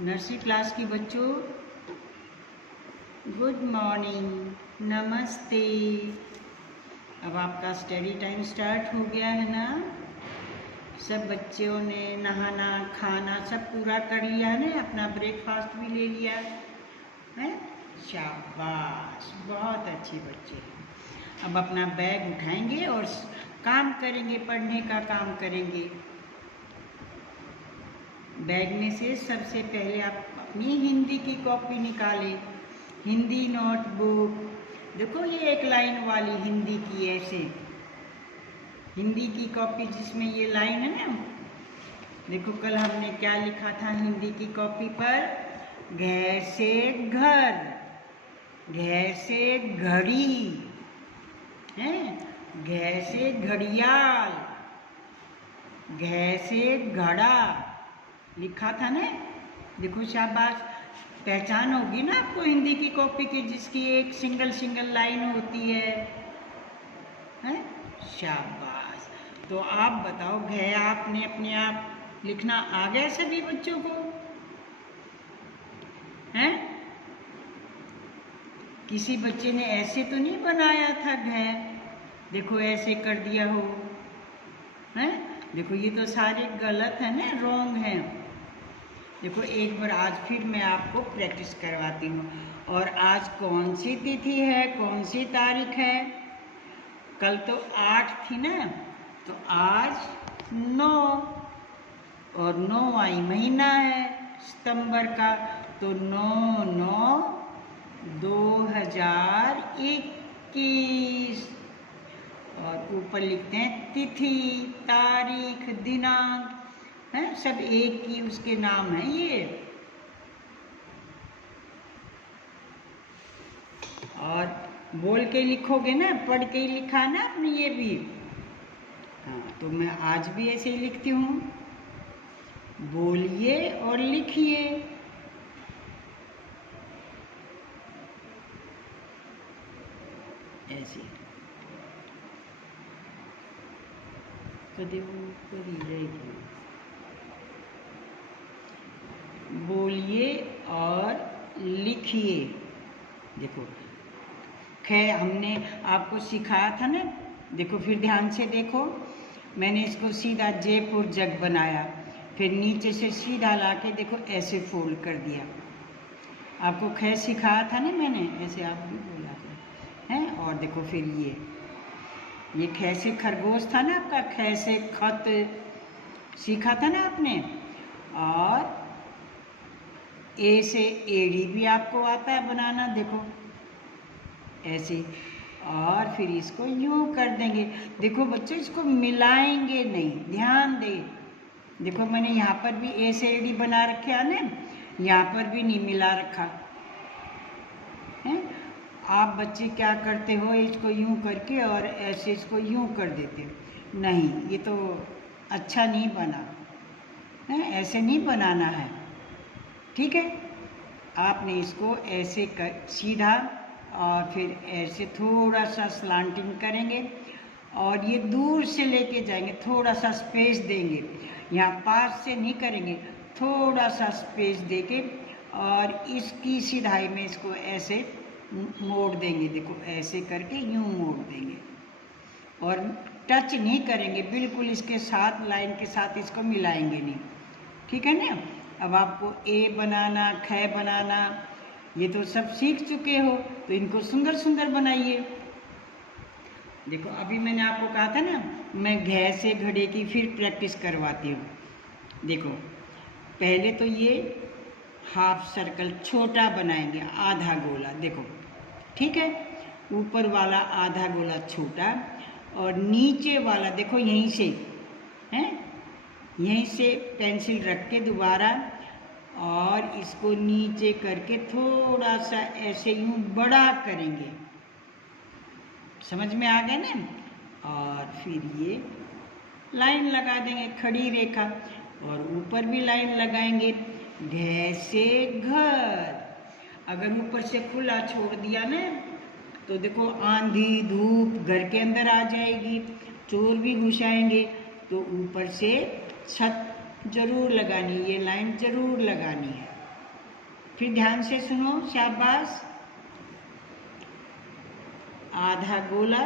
Nursery class की बच्चों, good morning, नमस्ते। अब आपका स्टडी टाइम स्टार्ट हो गया है ना। सब बच्चों ने नहाना खाना सब पूरा कर लिया है ना, अपना ब्रेकफास्ट भी ले लिया है। शाबाश, बहुत अच्छे बच्चे हैं। अब अपना बैग उठाएंगे और काम करेंगे, पढ़ने का काम करेंगे। बैग में से सबसे पहले आप अपनी हिंदी की कॉपी निकालें, हिंदी नोटबुक। देखो ये एक लाइन वाली हिंदी की, ऐसे हिंदी की कॉपी जिसमें ये लाइन है ना। देखो कल हमने क्या लिखा था हिंदी की कॉपी पर, घ से घर, घ से घड़ी है, घ से घड़ियाल, घ से घड़ा लिखा था ना। देखो शाबाश, पहचान होगी ना आपको हिंदी की कॉपी की, जिसकी एक सिंगल लाइन होती है? शाबाश। तो आप बताओ, घ आपने अपने आप लिखना आ गया सभी बच्चों को? हैं? किसी बच्चे ने ऐसे तो नहीं बनाया था घ, देखो ऐसे कर दिया हो, हैं? देखो ये तो सारे गलत है ना, रॉन्ग है। देखो एक बार आज फिर मैं आपको प्रैक्टिस करवाती हूँ। और आज कौन सी तिथि है, कौन सी तारीख है? कल तो 8 थी ना, तो आज 9, और 9वां महीना है सितंबर का, तो 9/9/2021। और ऊपर लिखते हैं तिथि, तारीख, दिनांक, है सब एक ही उसके नाम है ये। और बोल के लिखोगे ना, पढ़ के ही लिखा ना आपने ये भी। हाँ, तो मैं आज भी ऐसे ही लिखती हूँ, बोलिए और लिखिए। ऐसे कदे ऊपर ही रहेगी। बोलिए और लिखिए। देखो खैर हमने आपको सिखाया था ना, देखो फिर ध्यान से देखो। मैंने इसको सीधा जयपुर जग बनाया, फिर नीचे से सीधा लाके देखो ऐसे फोल्ड कर दिया। आपको खै सिखाया था ना मैंने, ऐसे आप भी बोला है। और देखो फिर ये खै से खरगोश था ना आपका, खै से खत सीखा था ना आपने। और ए से एड़ी भी आपको आता है बनाना, देखो ऐसे। और फिर इसको यूं कर देंगे। देखो बच्चों इसको मिलाएंगे नहीं, ध्यान दें। देखो मैंने यहाँ पर भी ए से एडी बना रखे है ना, यहाँ पर भी नहीं मिला रखा है। आप बच्चे क्या करते हो, इसको यूं करके और ऐसे इसको यूं कर देते हो। नहीं, ये तो अच्छा नहीं बना है, ऐसे नहीं बनाना है, ठीक है। आपने इसको ऐसे कर सीधा, और फिर ऐसे थोड़ा सा स्लांटिंग करेंगे, और ये दूर से लेके जाएंगे, थोड़ा सा स्पेस देंगे। यहाँ पास से नहीं करेंगे, थोड़ा सा स्पेस देके, और इसकी सीधाई में इसको ऐसे मोड़ देंगे। देखो ऐसे करके यूं मोड़ देंगे, और टच नहीं करेंगे, बिल्कुल इसके साथ लाइन के साथ इसको मिलाएंगे नहीं, ठीक है ना। अब आपको ए बनाना, ख बनाना, ये तो सब सीख चुके हो, तो इनको सुंदर सुंदर बनाइए। देखो अभी मैंने आपको कहा था ना, मैं घ से घड़े की फिर प्रैक्टिस करवाती हूँ। देखो पहले तो ये हाफ सर्कल छोटा बनाएंगे, आधा गोला, देखो ठीक है। ऊपर वाला आधा गोला छोटा, और नीचे वाला देखो यहीं से है, यहीं से पेंसिल रख के दोबारा, और इसको नीचे करके थोड़ा सा ऐसे यूं बड़ा करेंगे। समझ में आ गया ना। और फिर ये लाइन लगा देंगे, खड़ी रेखा, और ऊपर भी लाइन लगाएंगे, घ से घर। अगर ऊपर से खुला छोड़ दिया ना, तो देखो आंधी धूप घर के अंदर आ जाएगी, चोर भी घुस आएंगे। तो ऊपर से छत जरूर लगानी, ये लाइन जरूर लगानी है। फिर ध्यान से सुनो, शाबाश। आधा गोला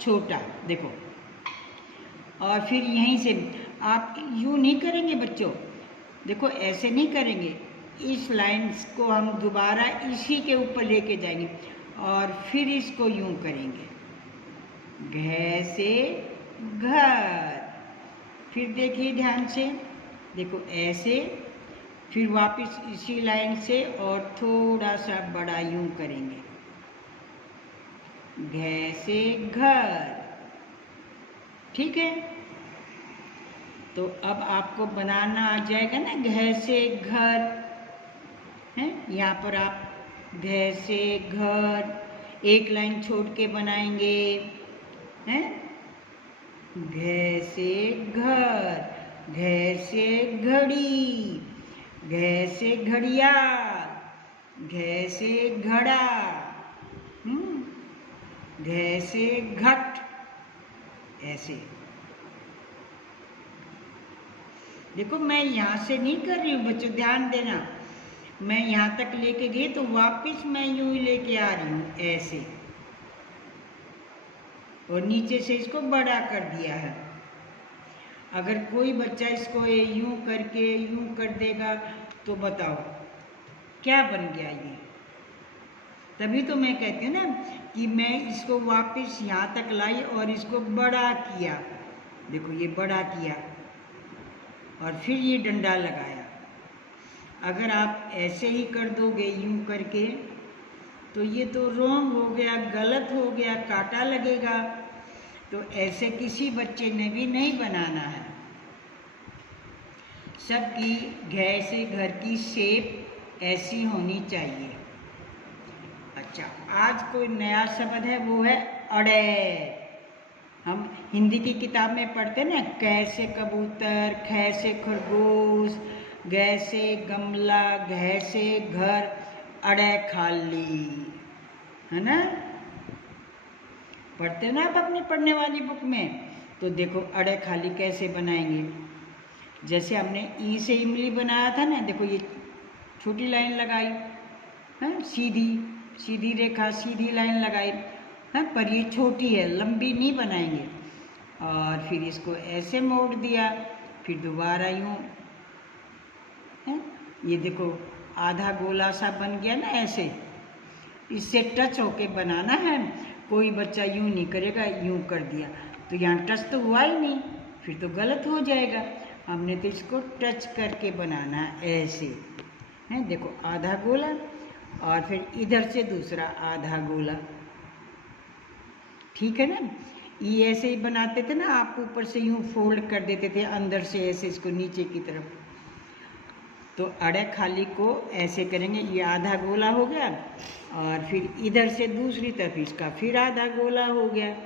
छोटा, देखो। और फिर यहीं से आप यूँ नहीं करेंगे बच्चों, देखो ऐसे नहीं करेंगे, इस लाइन को हम दोबारा इसी के ऊपर लेके जाएंगे और फिर इसको यूँ करेंगे, घ से घर। फिर देखिए ध्यान से, देखो ऐसे, फिर वापस इसी लाइन से और थोड़ा सा बड़ा यूँ करेंगे, घ से घर। ठीक है, तो अब आपको बनाना आ जाएगा ना, घ से घर है। यहाँ पर आप घ से घर एक लाइन छोड़ के बनाएंगे, हैं? घ से घर, घ से घड़ी, घ से घड़ियाल, घ से घड़ा, घ से घट। ऐसे देखो, मैं यहाँ से नहीं कर रही हूँ बच्चों, ध्यान देना। मैं यहाँ तक लेके गई तो वापस मैं यूं ही लेके आ रही हूँ, ऐसे, और नीचे से इसको बड़ा कर दिया है। अगर कोई बच्चा इसको यूं करके यूं कर देगा तो बताओ क्या बन गया ये। तभी तो मैं कहती हूँ ना कि मैं इसको वापस यहाँ तक लाई और इसको बड़ा किया। देखो ये बड़ा किया और फिर ये डंडा लगाया। अगर आप ऐसे ही कर दोगे यूं करके तो ये तो रॉन्ग हो गया, गलत हो गया, कांटा लगेगा। तो ऐसे किसी बच्चे ने भी नहीं बनाना है। सबकी घ से घर की शेप ऐसी होनी चाहिए। अच्छा, आज कोई नया शब्द है, वो है अड़े। हम हिंदी की किताब में पढ़ते ना, क से कबूतर, ख से खरगोश, ग से गमला, घ से घर, अड़े खाली, है ना? पढ़ते ना आप अपनी पढ़ने वाली बुक में। तो देखो अड़े खाली कैसे बनाएंगे। जैसे हमने ई से इमली बनाया था ना, देखो ये छोटी लाइन लगाई है, सीधी सीधी रेखा, सीधी लाइन लगाई है, पर ये छोटी है, लंबी नहीं बनाएंगे। और फिर इसको ऐसे मोड़ दिया, फिर दोबारा यूँ है, ये देखो आधा गोला सा बन गया ना ऐसे। इससे टच होके बनाना है। कोई बच्चा यूँ नहीं करेगा, यूँ कर दिया तो यहाँ टच तो हुआ ही नहीं, फिर तो गलत हो जाएगा। हमने तो इसको टच करके बनाना है, ऐसे है। देखो आधा गोला और फिर इधर से दूसरा आधा गोला, ठीक है ना? ये ऐसे ही बनाते थे ना, आप ऊपर से यूँ फोल्ड कर देते थे, अंदर से ऐसे इसको नीचे की तरफ। तो अड़े खाली को ऐसे करेंगे, ये आधा गोला हो गया और फिर इधर से दूसरी तरफ इसका फिर आधा गोला हो गया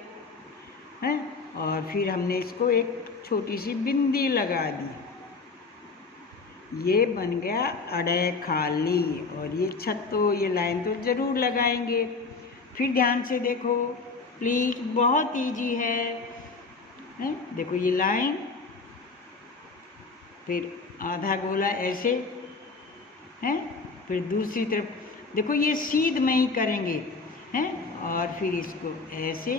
है। और फिर हमने इसको एक छोटी सी बिंदी लगा दी, ये बन गया अड़े खाली। और ये छत तो, ये लाइन तो जरूर लगाएंगे। फिर ध्यान से देखो प्लीज, बहुत इजी है? देखो ये लाइन, फिर आधा गोला ऐसे है, फिर दूसरी तरफ देखो ये सीध में ही करेंगे हैं। और फिर इसको ऐसे,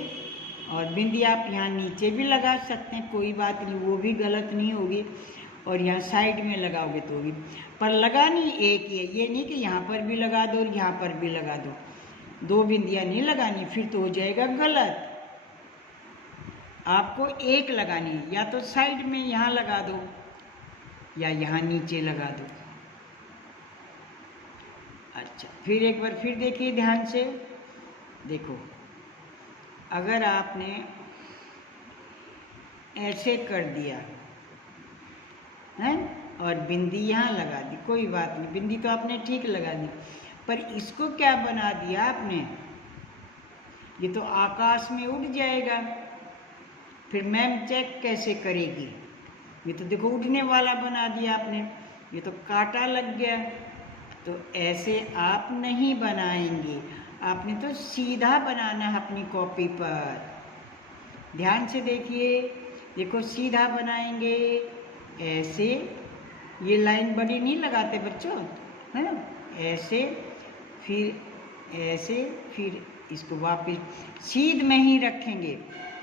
और बिंदी आप यहाँ नीचे भी लगा सकते हैं, कोई बात नहीं, वो भी गलत नहीं होगी। और यहाँ साइड में लगाओगे तो भी, पर लगानी एक ही है, ये नहीं कि यहाँ पर भी लगा दो और यहाँ पर भी लगा दो। दो बिंदियाँ नहीं लगानी, फिर तो हो जाएगा गलत। आपको एक लगानी है, या तो साइड में यहाँ लगा दो या यहाँ नीचे लगा दो। अच्छा, फिर एक बार फिर देखिए ध्यान से। देखो अगर आपने ऐसे कर दिया है और बिंदी यहाँ लगा दी, कोई बात नहीं, बिंदी तो आपने ठीक लगा दी, पर इसको क्या बना दिया आपने, ये तो आकाश में उड़ जाएगा। फिर मैम चेक कैसे करेगी? ये तो देखो उठने वाला बना दिया आपने, ये तो कांटा लग गया। तो ऐसे आप नहीं बनाएंगे, आपने तो सीधा बनाना है अपनी कॉपी पर। ध्यान से देखिए, देखो सीधा बनाएंगे ऐसे। ये लाइन बड़ी नहीं लगाते बच्चों, है ना, ऐसे, फिर ऐसे, फिर इसको वापस सीध में ही रखेंगे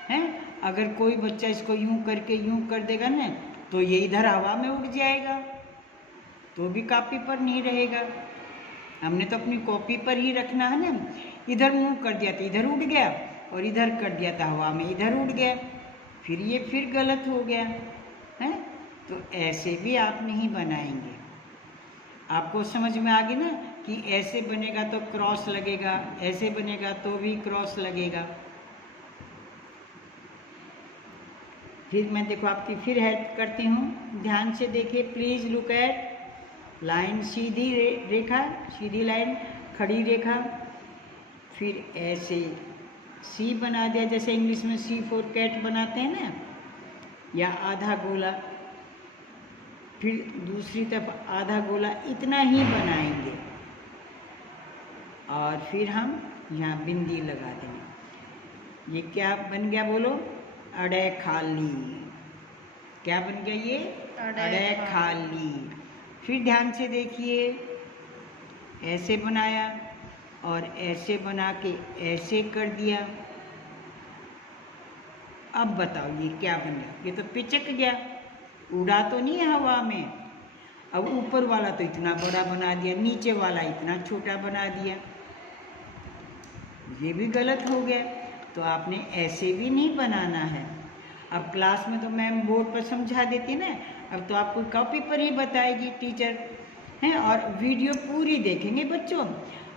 हैं। अगर कोई बच्चा इसको यूं करके यूं कर देगा ना तो ये इधर हवा में उड़ जाएगा, तो भी कॉपी पर नहीं रहेगा। हमने तो अपनी कॉपी पर ही रखना है ना। इधर मुंह कर दिया तो इधर उड़ गया, और इधर कर दिया था हवा में इधर उड़ गया, फिर ये फिर गलत हो गया है। तो ऐसे भी आप नहीं बनाएंगे। आपको समझ में आ गई ना कि ऐसे बनेगा तो क्रॉस लगेगा, ऐसे बनेगा तो भी क्रॉस लगेगा। फिर मैं देखो आपकी फिर हेल्प करती हूँ, ध्यान से देखिए please look at line, Sidhi Rekha, Sidhi line, खड़ी रेखा, फिर ऐसे सी बना दिया, जैसे इंग्लिश में सी फॉर कैट बनाते हैं ना, या आधा गोला, फिर दूसरी तरफ आधा गोला, इतना ही बनाएंगे। और फिर हम यहाँ बिंदी लगा देंगे। ये क्या बन गया बोलो, अड़े खाली। क्या बन गया ये, अड़े खाली। फिर ध्यान से देखिए, ऐसे बनाया और ऐसे बना के ऐसे कर दिया। अब बताओ ये क्या बन गया, ये तो पिचक गया, उड़ा तो नहीं है हवा में। अब ऊपर वाला तो इतना बड़ा बना दिया, नीचे वाला इतना छोटा बना दिया, ये भी गलत हो गया। तो आपने ऐसे भी नहीं बनाना है। अब क्लास में तो मैम बोर्ड पर समझा देती ना, अब तो आपको कॉपी पर ही बताएगी टीचर हैं। और वीडियो पूरी देखेंगे बच्चों।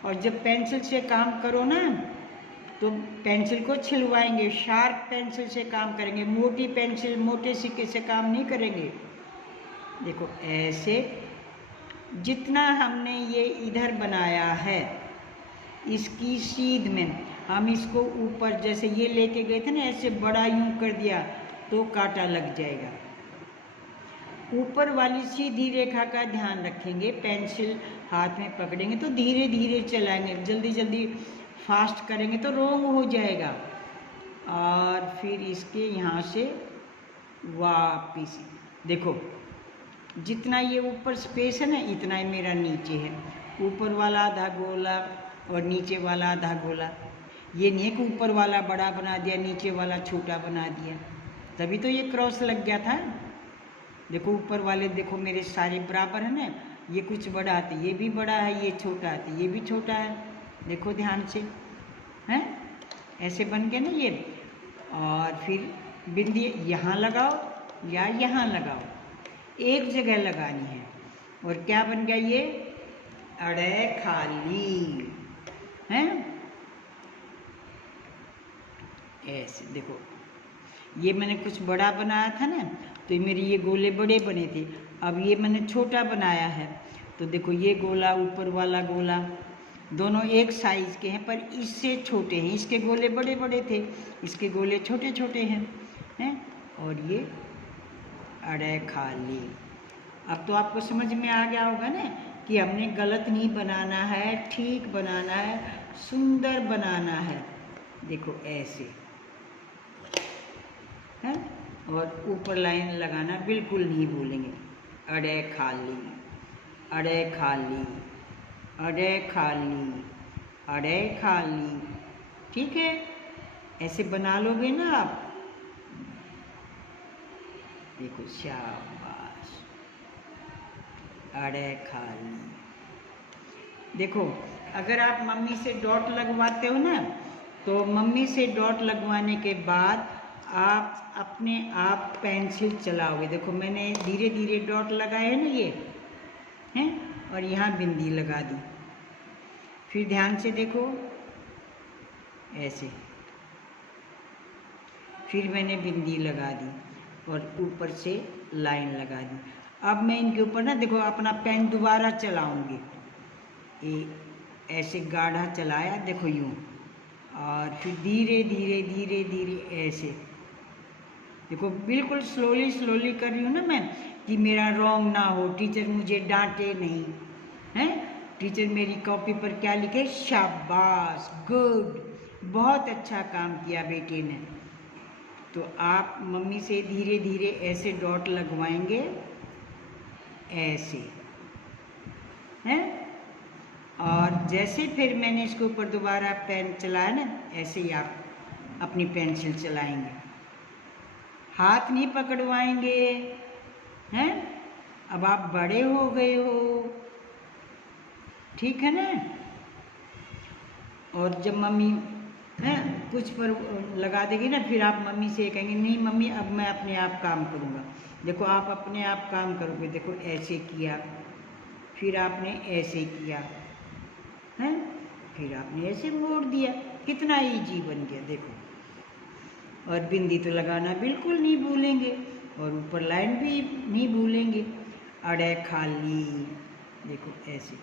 और जब पेंसिल से काम करो ना तो पेंसिल को छिलवाएंगे, शार्प पेंसिल से काम करेंगे, मोटी पेंसिल मोटे सिक्के से काम नहीं करेंगे। देखो ऐसे, जितना हमने ये इधर बनाया है इसकी सीध में हम इसको ऊपर, जैसे ये लेके गए थे ना, ऐसे बड़ा यूं कर दिया तो कांटा लग जाएगा। ऊपर वाली सीधी रेखा का ध्यान रखेंगे, पेंसिल हाथ में पकड़ेंगे तो धीरे धीरे चलाएंगे, जल्दी जल्दी फास्ट करेंगे तो रॉन्ग हो जाएगा। और फिर इसके यहाँ से वापिस देखो, जितना ये ऊपर स्पेस है ना इतना ही मेरा नीचे है। ऊपर वाला आधा गोला और नीचे वाला आधा गोला। ये नहीं है कि ऊपर वाला बड़ा बना दिया नीचे वाला छोटा बना दिया, तभी तो ये क्रॉस लग गया था। देखो ऊपर वाले देखो मेरे सारे बराबर है ना, ये कुछ बड़ा है तो ये भी बड़ा है, ये छोटा है तो ये भी छोटा है। देखो ध्यान से हैं, ऐसे बन गए ना ये। और फिर बिंदी यहाँ लगाओ या यहाँ लगाओ, एक जगह लगानी है। और क्या बन गया ये, अड़े खाली हैं। ऐसे देखो, ये मैंने कुछ बड़ा बनाया था ना तो मेरे ये गोले बड़े बने थे, अब ये मैंने छोटा बनाया है तो देखो ये गोला ऊपर वाला गोला दोनों एक साइज के हैं, पर इससे छोटे हैं। इसके गोले बड़े बड़े थे, इसके गोले छोटे छोटे हैं। और ये अड़े खाली। अब तो आपको समझ में आ गया होगा ना कि हमने गलत नहीं बनाना है, ठीक बनाना है, सुंदर बनाना है। देखो ऐसे है। और ऊपर लाइन लगाना बिल्कुल नहीं भूलेंगे, अड़े खाली, अड़े खाली, अड़े खाली, अड़े खाली। ठीक है, ऐसे बना लोगे ना आप। देखो शाबाश, अड़े खाली। देखो अगर आप मम्मी से डॉट लगवाते हो ना तो मम्मी से डॉट लगवाने के बाद आप अपने आप पेंसिल चलाओगे। देखो मैंने धीरे धीरे डॉट लगाए हैं ना ये हैं, और यहाँ बिंदी लगा दी। फिर ध्यान से देखो ऐसे, फिर मैंने बिंदी लगा दी और ऊपर से लाइन लगा दी। अब मैं इनके ऊपर ना देखो अपना पेन दोबारा चलाऊंगी, ऐसे गाढ़ा चलाया देखो यूँ, और फिर धीरे धीरे धीरे धीरे ऐसे देखो, बिल्कुल स्लोली स्लोली कर रही हूँ ना मैं कि मेरा रॉन्ग ना हो, टीचर मुझे डांटे नहीं हैं। टीचर मेरी कॉपी पर क्या लिखे, शाबाश, गुड, बहुत अच्छा काम किया बेटे ने। तो आप मम्मी से धीरे धीरे ऐसे डॉट लगवाएंगे, ऐसे हैं। और जैसे फिर मैंने इसके ऊपर दोबारा पेन चलाया ना, ऐसे ही आप अपनी पेंसिल चलाएंगे, हाथ नहीं पकड़वाएंगे, हैं। अब आप बड़े हो गए हो, ठीक है ना। और जब मम्मी है कुछ पर लगा देगी ना, फिर आप मम्मी से कहेंगे नहीं मम्मी अब मैं अपने आप काम करूँगा। देखो आप अपने आप काम करोगे, देखो ऐसे किया, फिर आपने ऐसे किया, हैं, फिर आपने ऐसे मोड़ दिया, कितना इजी बन गया देखो। और बिंदी तो लगाना बिल्कुल नहीं भूलेंगे, और ऊपर लाइन भी नहीं भूलेंगे। अड़े खाली, देखो ऐसे,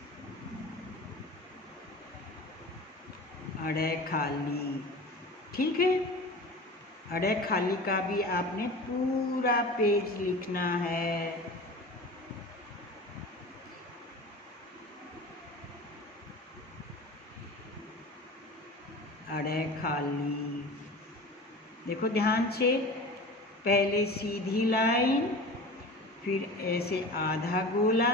अड़े खाली, ठीक है। अड़े खाली का भी आपने पूरा पेज लिखना है। अड़े खाली, देखो ध्यान से, पहले सीधी लाइन, फिर ऐसे आधा गोला,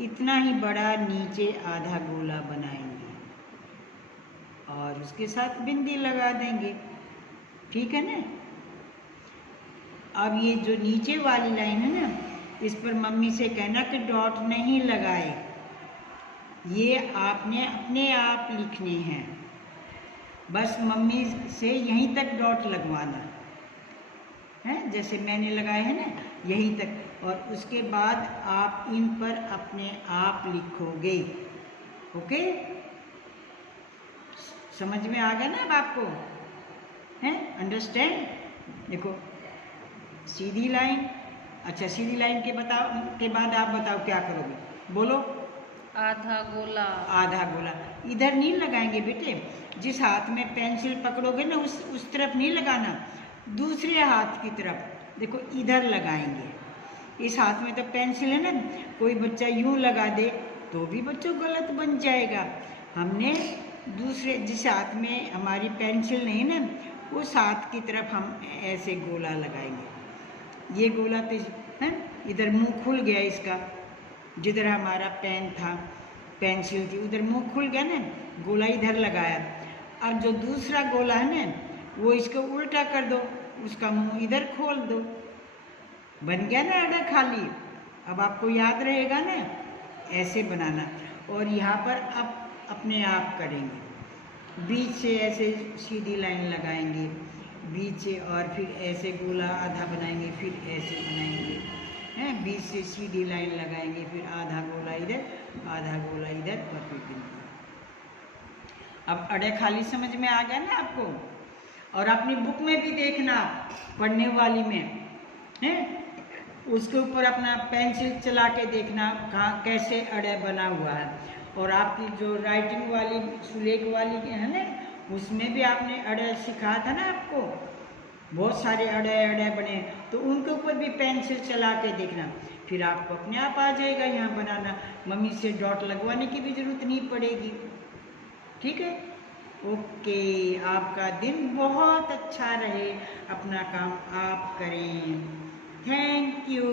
इतना ही बड़ा नीचे आधा गोला बनाएंगे और उसके साथ बिंदी लगा देंगे, ठीक है ना। अब ये जो नीचे वाली लाइन है ना, इस पर मम्मी से कहना कि डॉट नहीं लगाए, ये आपने अपने आप लिखने हैं, बस मम्मी से यहीं तक डॉट लगवाना है, जैसे मैंने लगाए हैं ना यहीं तक, और उसके बाद आप इन पर अपने आप लिखोगे। ओके, समझ में आ गया ना अब आपको, है, अंडरस्टैंड। देखो सीधी लाइन, अच्छा सीधी लाइन के बाद आप बताओ क्या करोगे, बोलो। आधा गोला। आधा गोला इधर नहीं लगाएंगे बेटे, जिस हाथ में पेंसिल पकड़ोगे ना उस तरफ नहीं लगाना, दूसरे हाथ की तरफ देखो इधर लगाएंगे। इस हाथ में तो पेंसिल है ना, कोई बच्चा यूं लगा दे तो भी बच्चों गलत बन जाएगा। हमने दूसरे जिस हाथ में हमारी पेंसिल नहीं ना, उस हाथ की तरफ हम ऐसे गोला लगाएंगे। ये गोला तो है, इधर मुंह खुल गया इसका, जिधर हमारा पेन था पेंसिल थी उधर मुंह खुल गया ना, गोला इधर लगाया। अब जो दूसरा गोला है ना, वो इसको उल्टा कर दो, उसका मुंह इधर खोल दो, बन गया ना अड़ा खाली। अब आपको याद रहेगा ना, ऐसे बनाना। और यहाँ पर अब अपने आप करेंगे, बीच से ऐसे सीधी लाइन लगाएंगे बीच से, और फिर ऐसे गोला आधा बनाएंगे, फिर ऐसे बनाएंगे, हैं, बीच से सीधी लाइन लगाएंगे, फिर आधा गोला इधर आधा गोला इधर, और फिर बिंदी। अब अड़े खाली समझ में आ गया ना आपको। और अपनी बुक में भी देखना, पढ़ने वाली में है, उसके ऊपर अपना पेंसिल चला के देखना कहाँ कैसे अड़े बना हुआ है। और आपकी जो राइटिंग वाली सुलेख वाली है ना, उसमें भी आपने अड़े सिखाया था ना आपको, बहुत सारे अड़े अड़े बने, तो उनके ऊपर भी पेंसिल चला के देखना, फिर आपको अपने आप आ जाएगा यहाँ बनाना। मम्मी से डॉट लगवाने की भी जरूरत नहीं पड़ेगी, ठीक है। ओके, आपका दिन बहुत अच्छा रहे, अपना काम आप करें। Thank you.